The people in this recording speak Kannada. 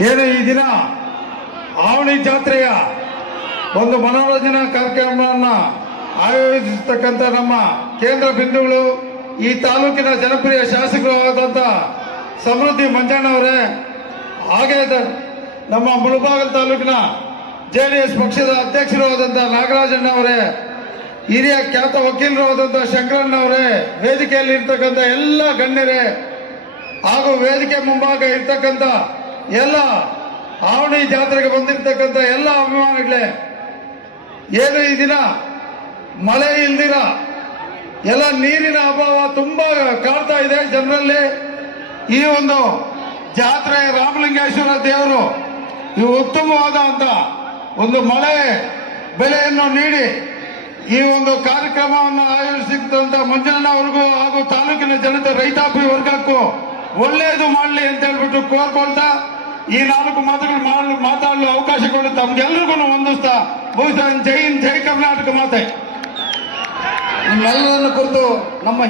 ಏನು ಈ ದಿನ ಆವಣಿ ಜಾತ್ರೆಯ ಒಂದು ಮನೋರಂಜನಾ ಕಾರ್ಯಕ್ರಮವನ್ನು ಆಯೋಜಿಸತಕ್ಕಂಥ ನಮ್ಮ ಕೇಂದ್ರ ಬಿಂದುಗಳು, ಈ ತಾಲೂಕಿನ ಜನಪ್ರಿಯ ಶಾಸಕರು ಆದಂಥ ಸಮೃದ್ಧಿ ಮಂಜಣ್ಣವರೇ ಹಾಗೆ ನಮ್ಮ ಮುಳುಬಾಗಲ್ ತಾಲೂಕಿನ ಜೆ ಡಿ ಎಸ್ ಪಕ್ಷದ ಅಧ್ಯಕ್ಷರು ಆದಂಥ ನಾಗರಾಜಣ್ಣವರೇ ಹಿರಿಯ ಖ್ಯಾತ ವಕೀಲರು ಆದಂಥ ಶಂಕರಣ್ಣವರೇ ವೇದಿಕೆಯಲ್ಲಿ ಇರ್ತಕ್ಕಂಥ ಎಲ್ಲ ಗಣ್ಯರೇ ಹಾಗೂ ವೇದಿಕೆ ಮುಂಭಾಗ ಇರ್ತಕ್ಕಂಥ ಎಲ್ಲ ಆವಣಿ ಜಾತ್ರೆಗೆ ಬಂದಿರತಕ್ಕಂಥ ಎಲ್ಲ ಅಭಿಮಾನಿಗಳೇ, ಏನು ಈ ದಿನ ಮಳೆ ಇಲ್ದಿರ ಎಲ್ಲ ನೀರಿನ ಅಭಾವ ತುಂಬಾ ಕಾಡ್ತಾ ಇದೆ ಜನರಲ್ಲಿ. ಈ ಒಂದು ಜಾತ್ರೆ ರಾಮಲಿಂಗೇಶ್ವರ ದೇವರು ಈ ಉತ್ತಮವಾದ ಅಂತ ಒಂದು ಮಳೆ ಬೆಲೆಯನ್ನು ನೀಡಿ ಈ ಒಂದು ಕಾರ್ಯಕ್ರಮವನ್ನು ಆಯೋಜಿಸಿದಂತ ಮಂಜಣ್ಣ ಅವ್ರಿಗೂ ಹಾಗೂ ತಾಲೂಕಿನ ಜನತೆ, ರೈತಾಪಿ ವರ್ಗಕ್ಕೂ ಒಳ್ಳೆಯದು ಮಾಡಲಿ ಅಂತ ಹೇಳ್ಬಿಟ್ಟು ಕೋರ್ಕೊಳ್ತಾ ಈ ನಾಲ್ಕು ಮಾತುಗಳು ಮಾತಾಡಲು ಅವಕಾಶ ಕೊಡು. ತಮ್ಗೆಲ್ರಿಗೂ ವಂದಿಸ್ತಾ. ಬಹುಶಃ ಜೈನ್ ಜೈ ಕರ್ನಾಟಕ ಮಾತೆ. ನಿಮ್ಮೆಲ್ಲರನ್ನು ಕುರಿತು ನಮ್ಮ